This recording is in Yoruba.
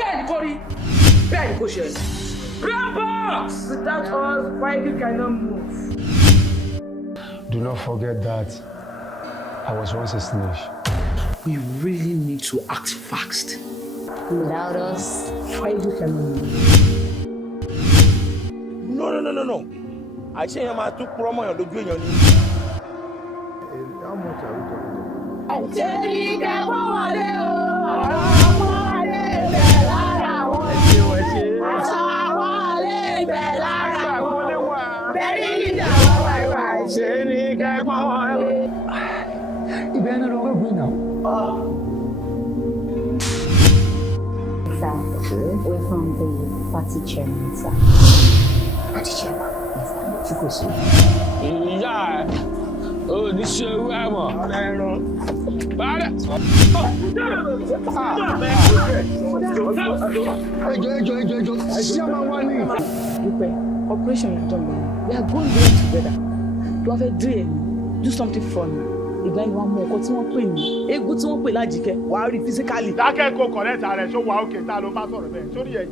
Ben Cory, Ben Kosher. Grandpa! Without us, why you cannot move? Do not forget that I was once a snitch. We really need to act fast. Without us, Why you cannot move? No. I say I'm too promo on the green. How much are we talking about? sir, we're from the party chairman, sir. Party chairman? Yes, sir. Yeah. Oh, this is where I'm on. Operation is done. We are going there together. To have a dream, do something fun. Ìgbà yìí wọ́n mọ ọkọ tí wọ́n pè ní eégún tí wọ́n pè lájìkẹ́ wàá rí physically. Dákẹ́ kó correct ara ẹ̀ ṣó wà ókè tá ló bá sọ̀rọ̀ bẹ́ẹ̀ sórí ẹ̀.